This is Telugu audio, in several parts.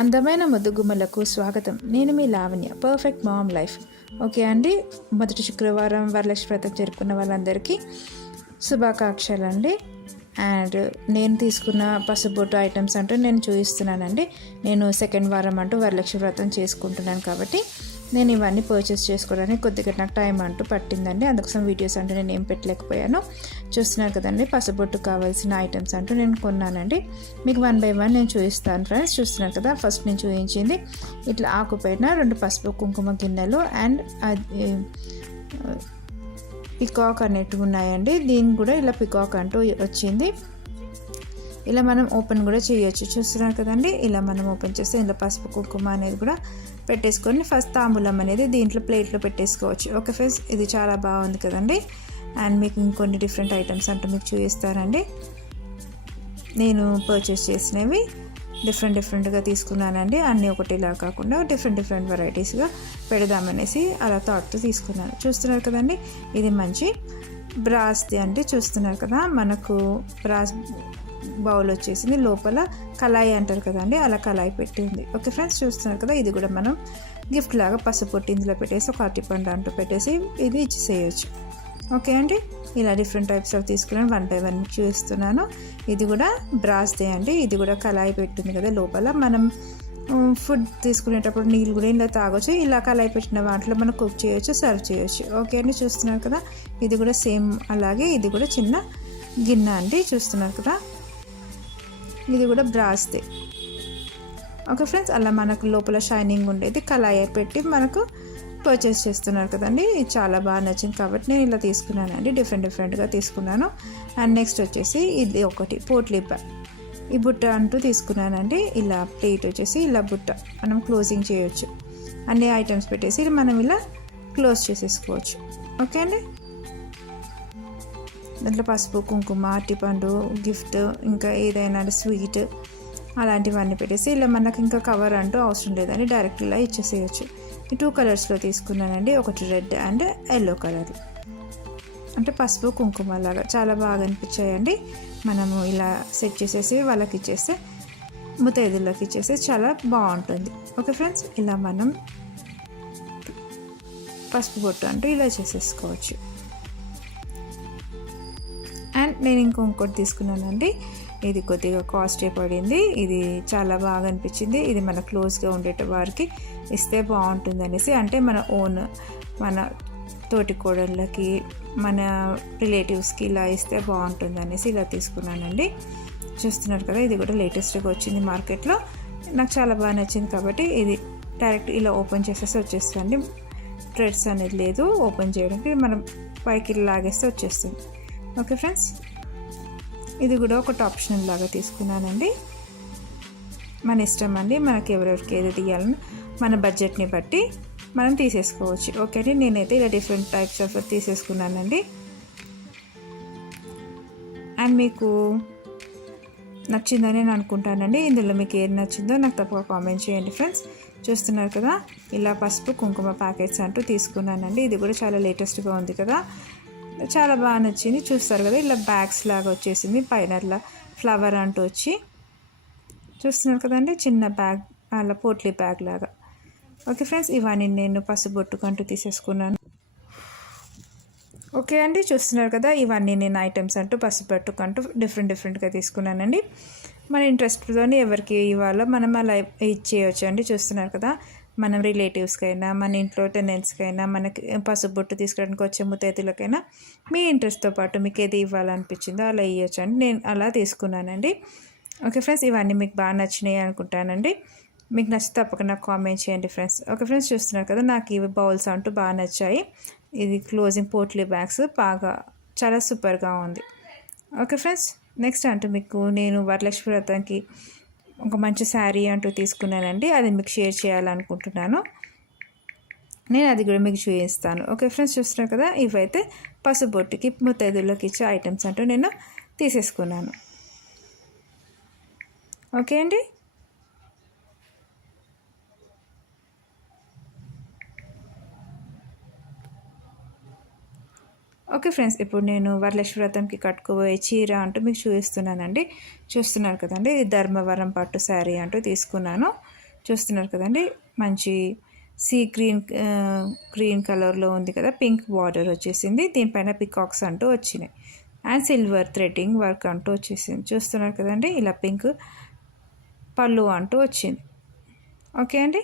అందమైన ముద్దుగుమ్మలకు స్వాగతం. నేను మీ Lavanya, perfect mom life. Okay అండి, మొదటి శుక్రవారం వరలక్ష్మి వ్రతం జరుపుకున్న వాళ్ళందరికీ శుభాకాంక్షలు అండి. అండ్ నేను తీసుకున్న పసుబొట్టు ఐటమ్స్ అంటూ నేను చూపిస్తున్నానండి. నేను సెకండ్ వారం అంటూ వరలక్ష్మి వ్రతం చేసుకుంటున్నాను కాబట్టి నేను ఇవన్నీ పర్చేస్ చేసుకోవడానికి కొద్దిగా నాకు టైం అంటూ పట్టిందండి. అందుకోసం వీడియోస్ అంటూ నేను ఏం పెట్టలేకపోయాను. చూస్తున్నారు కదండి, పసుబొట్టు కావాల్సిన ఐటమ్స్ అంటూ నేను కొన్నానండి. మీకు 1 బై 1 నేను చూపిస్తాను ఫ్రెండ్స్. చూస్తున్నారు కదా, ఫస్ట్ నేను చూపించింది ఇట్లా ఆకుపైన 2 పసుపు కుంకుమ గిన్నెలు అండ్ పికాక్ అనేటివి ఉన్నాయండి. దీనికి కూడా ఇలా పికాక్ అంటూ వచ్చింది. ఇలా మనం ఓపెన్ కూడా చేయొచ్చు. చూస్తున్నారు కదండి, ఇలా మనం ఓపెన్ చేస్తే ఇందులో పసుపు కుంకుమ అనేది కూడా పెట్టేసుకొని ఫస్ట్ తాంబూలం అనేది దీంట్లో ప్లేట్లో పెట్టేసుకోవచ్చు. ఓకే ఫ్రెండ్స్, ఇది చాలా బాగుంది కదండి. అండ్ మీకు ఇంకొన్ని డిఫరెంట్ ఐటమ్స్ అంటూ మీకు చూపిస్తానండి. నేను పర్చేస్ చేసినవి డిఫరెంట్గా తీసుకున్నానండి. అన్నీ ఒకటిలా కాకుండా డిఫరెంట్ వెరైటీస్గా పెడదామనేసి అలా థాట్తో తీసుకున్నాను. చూస్తున్నారు కదండి, ఇది మంచి బ్రాస్ది అంటే చూస్తున్నారు కదా, మనకు బ్రాస్ బౌల్ వచ్చేసింది. లోపల కళాయి అంటారు కదండి, అలా కళాయి పెట్టింది. ఓకే ఫ్రెండ్స్, చూస్తున్నారు కదా, ఇది కూడా మనం గిఫ్ట్ లాగా పసుపొట్టి ఇందులో పెట్టేసి ఒక అరటిపండు అంటూ పెట్టేసి ఇది ఇచ్చేసేయచ్చు. ఓకే అండి, ఇలా డిఫరెంట్ టైప్స్ ఆఫ్ తీసుకున్నాను. 1 బై 1 చూపిస్తున్నాను. ఇది కూడా బ్రాస్దే అండి. ఇది కూడా కళాయి పెట్టింది కదా, లోపల మనం ఫుడ్ తీసుకునేటప్పుడు నీళ్ళు కూడా ఇలా తాగొచ్చు. ఇలా కళాయి పెట్టిన వాటిలో మనం కుక్ చేయొచ్చు, సర్వ్ చేయొచ్చు. ఓకే అండి, చూస్తున్నారు కదా, ఇది కూడా సేమ్ అలాగే. ఇది కూడా చిన్న గిన్నె అండి, చూస్తున్నారు కదా, ఇది కూడా బ్రాస్దే. ఓకే ఫ్రెండ్స్, అలా మనకు లోపల షైనింగ్ ఉండేది కళాయి పెట్టి మనకు పర్చేస్ చేస్తున్నారు కదండి. ఇది చాలా బాగా నచ్చింది కాబట్టి నేను ఇలా తీసుకున్నానండి. డిఫరెంట్గా తీసుకున్నాను. అండ్ నెక్స్ట్ వచ్చేసి ఇది ఒకటి పోట్లీ బ్యాగ్, ఈ బుట్ట అంటూ తీసుకున్నానండి. ఇలా ప్లేట్ వచ్చేసి ఇలా బుట్ట మనం క్లోజింగ్ చేయొచ్చు. అన్ని ఐటమ్స్ పెట్టేసి మనం ఇలా క్లోజ్ చేసేసుకోవచ్చు. ఓకే అండి, దాంట్లో పసుపు కుంకుమ అరటిపండు గిఫ్ట్ ఇంకా ఏదైనా స్వీట్ అలాంటివన్నీ పెట్టేసి ఇలా మనకు ఇంకా కవర్ అంటూ అవసరం లేదని డైరెక్ట్ ఇలా ఇచ్చేసేయచ్చు. ఈ 2 కలర్స్లో తీసుకున్నానండి. ఒకటి రెడ్ అండ్ ఎల్లో కలర్, అంటే పసుపు కుంకుమ లాగా చాలా బాగా అనిపించాయండి. మనము ఇలా సెట్ చేసేసి వాళ్ళకి ఇచ్చేస్తే ముత్తైదులకి ఇచ్చేస్తే చాలా బాగుంటుంది. ఓకే ఫ్రెండ్స్, ఇలా మనం పసుపు బొట్టు అంటూ ఇలా చేసేసుకోవచ్చు. అండ్ నేను ఇంకొకటి తీసుకున్నానండి. ఇది కొద్దిగా కాస్ట్లీ పడింది. ఇది చాలా బాగా అనిపించింది. ఇది మన క్లోజ్గా ఉండేట వారికి ఇస్తే బాగుంటుంది అనేసి, అంటే మన ఓన్ మన తోటి కోడళ్ళకి మన రిలేటివ్స్కి ఇలా ఇస్తే బాగుంటుంది అనేసి ఇలా తీసుకున్నానండి. చూస్తున్నారు కదా, ఇది కూడా లేటెస్ట్గా వచ్చింది మార్కెట్లో. నాకు చాలా బాగా నచ్చింది కాబట్టి ఇది డైరెక్ట్ ఇలా ఓపెన్ చేసేసి వచ్చేస్తుంది. థ్రెడ్స్ అనేది లేదు ఓపెన్ చేయడానికి, మనం పైకి లాగేస్తే వచ్చేస్తుంది. ఓకే ఫ్రెండ్స్, ఇది కూడా ఒకటి ఆప్షనల్ లాగా తీసుకున్నానండి. మన ఇష్టం అండి, మనకి ఎవరెవరికి ఏది తీయాలని మన బడ్జెట్ని బట్టి మనం తీసేసుకోవచ్చు. ఓకే అండి, నేనైతే ఇలా డిఫరెంట్ టైప్స్ ఆఫ్ తీసేసుకున్నానండి. అండ్ మీకు నచ్చిందని నేను అనుకుంటానండి. ఇందులో మీకు ఏది నచ్చిందో నాకు తప్పక కామెంట్ చేయండి ఫ్రెండ్స్. చూస్తున్నారు కదా, ఇలా పసుపు కుంకుమ ప్యాకెట్స్ అంటూ తీసుకున్నానండి. ఇది కూడా చాలా లేటెస్ట్గా ఉంది కదా, చాలా బాగా నచ్చింది. చూస్తారు కదా, ఇలా బ్యాగ్స్ లాగా వచ్చేసింది. పైన అట్లా ఫ్లవర్ అంటూ వచ్చి చూస్తున్నారు కదండి, చిన్న బ్యాగ్ అలా పోట్లీ బ్యాగ్ లాగా. ఓకే ఫ్రెండ్స్, ఇవన్నీ నేను పసుబొట్టుకంటూ తీసేసుకున్నాను. ఓకే అండి, చూస్తున్నారు కదా, ఇవన్నీ నేను ఐటమ్స్ అంటూ పసుబొట్టుకంటూ డిఫరెంట్గా తీసుకున్నానండి. మన ఇంట్రెస్ట్తోని ఎవరికి ఇవ్వాలో మనం అలా ఇచ్చేయచ్చు అండి. చూస్తున్నారు కదా, మనం రిలేటివ్స్కైనా మన ఇంట్లో టెనెంట్స్కైనా మనకి పసుబొట్టు తీసుకోవడానికి వచ్చే ముత్తైదులకైనా మీ ఇంట్రెస్ట్తో పాటు మీకు ఏది ఇవ్వాలనిపించిందో అలా ఇవ్వచ్చు అండి. నేను అలా తీసుకున్నానండి. ఓకే ఫ్రెండ్స్, ఇవన్నీ మీకు బాగా నచ్చినాయి అనుకుంటానండి. మీకు నచ్చితే తప్పకుండా నాకు కామెంట్ చేయండి ఫ్రెండ్స్. ఓకే ఫ్రెండ్స్, చూస్తున్నారు కదా, నాకు ఇవి బౌల్స్ అంటూ బాగా నచ్చాయి. ఇది క్లోజింగ్ పోట్లీ బ్యాగ్స్ బాగా చాలా సూపర్గా ఉంది. ఓకే ఫ్రెండ్స్, నెక్స్ట్ అంటూ మీకు నేను వరలక్ష్మి వ్రతానికి ఒక మంచి శారీ అంటూ తీసుకున్నానండి. అది మీకు షేర్ చేయాలనుకుంటున్నాను. నేను అది కూడా మీకు చూపిస్తాను. ఓకే ఫ్రెండ్స్, చూస్తున్నారు కదా, ఇవైతే పసుబొట్టుకి ముత్తైదులకి ఇచ్చే ఐటమ్స్ అంటూ నేను తీసేసుకున్నాను. ఓకే అండి, ఓకే ఫ్రెండ్స్, ఇప్పుడు నేను వరలక్ష్మి వ్రతంకి కట్టుకోబోయే చీర అంటూ మీకు చూపిస్తున్నానండి. చూస్తున్నారు కదండి, ఇది ధర్మవరం పట్టు శారీ అంటూ తీసుకున్నాను. చూస్తున్నారు కదండి, మంచి సీ గ్రీన్ కలర్లో ఉంది కదా, పింక్ బార్డర్ వచ్చేసింది. దీనిపైన పికాక్స్ అంటూ వచ్చినాయి అండ్ సిల్వర్ థ్రెడ్డింగ్ వర్క్ అంటూ వచ్చేసింది. చూస్తున్నారు కదండి, ఇలా పింక్ పళ్ళు అంటూ వచ్చింది. ఓకే అండి,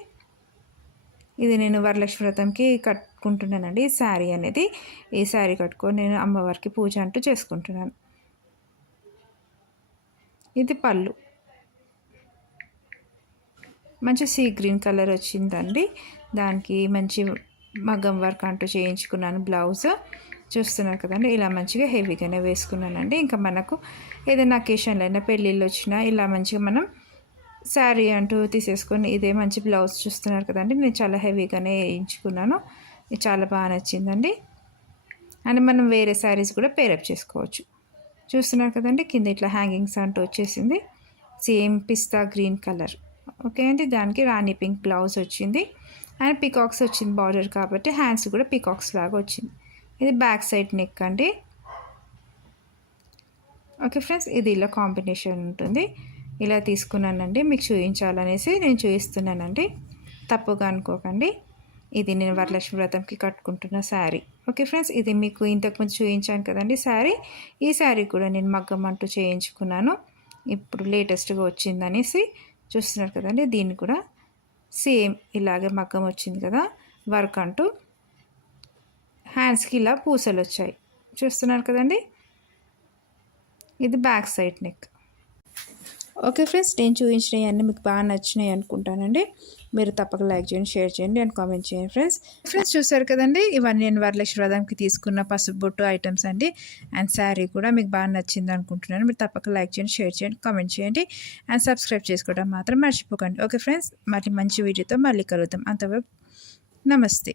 ఇది నేను వరలక్ష్మి వ్రతంకి కట్టుకుంటున్నానండి. ఈ శారీ అనేది, ఈ శారీ కట్టుకొని నేను అమ్మవారికి పూజ అంటూ చేసుకుంటున్నాను. ఇది పళ్ళు, మంచి సీ గ్రీన్ కలర్ వచ్చిందండి. దానికి మంచి మగ్గం వర్క్ అంటూ చేయించుకున్నాను బ్లౌజ్. చూస్తున్నారు కదండి, ఇలా మంచిగా హెవీగానే వేసుకున్నానండి. ఇంకా మనకు ఏదైనా అకేషన్లు అయినా పెళ్ళిళ్ళు వచ్చినా ఇలా మంచిగా మనం శారీ అంటూ తీసేసుకొని ఇదే మంచి బ్లౌజ్ చూస్తున్నారు కదండి, నేను చాలా హెవీగానే వేయించుకున్నాను. ఇది చాలా బాగా నచ్చిందండి. అండ్ మనం వేరే శారీస్ కూడా పేరప్ చేసుకోవచ్చు. చూస్తున్నారు కదండి, కింద ఇట్లా హ్యాంగింగ్స్ అంటూ వచ్చేసింది, సేమ్ పిస్తా గ్రీన్ కలర్. ఓకే అండి, దానికి రాణి పింక్ బ్లౌజ్ వచ్చింది అండ్ పికాక్స్ వచ్చింది బార్డర్ కాబట్టి, హ్యాండ్స్ కూడా పికాక్స్ లాగా వచ్చింది. ఇది బ్యాక్ సైడ్ నెక్ అండి. ఓకే ఫ్రెండ్స్, ఇది ఇలా కాంబినేషన్ ఉంటుంది. ఇలా తీసుకున్నానండి, మీకు చూపించాలనేసి నేను చూపిస్తున్నానండి, తప్పుగా అనుకోకండి. ఇది నేను వరలక్ష్మి వ్రతంకి కట్టుకుంటున్న శారీ. ఓకే ఫ్రెండ్స్, ఇది మీకు ఇంతకుముందు చూపించాను కదండి శారీ. ఈ శారీ కూడా నేను మగ్గం అంటూ చేయించుకున్నాను, ఇప్పుడు లేటెస్ట్గా వచ్చిందనేసి. చూస్తున్నారు కదండి, దీన్ని కూడా సేమ్ ఇలాగే మగ్గం వచ్చింది కదా, వర్క్ అంటూ హ్యాండ్స్కి ఇలా పూసలు వచ్చాయి. చూస్తున్నారు కదండి, ఇది back side neck. Okay friends, నేను చూపించినవన్నీ మీకు బాగా నచ్చినాయి అనుకుంటానండి. మీరు తప్పక లైక్ చేయండి, షేర్ చేయండి అండ్ కామెంట్ చేయండి ఫ్రెండ్స్. చూసారు కదండి, ఇవన్నీ నేను వరలక్ష్మి వ్రతంకి తీసుకున్న పసుపు బొట్టు ఐటమ్స్ అండి. అండ్ శారీ కూడా మీకు బాగా నచ్చింది అనుకుంటున్నాను. మీరు తప్పక లైక్ చేయండి, షేర్ చేయండి, కామెంట్ చేయండి అండ్ సబ్స్క్రైబ్ చేసుకోవడం మాత్రం మర్చిపోకండి. ఓకే ఫ్రెండ్స్, మరి మంచి వీడియోతో మళ్ళీ కలుద్దాం. అంతవరకు నమస్తే.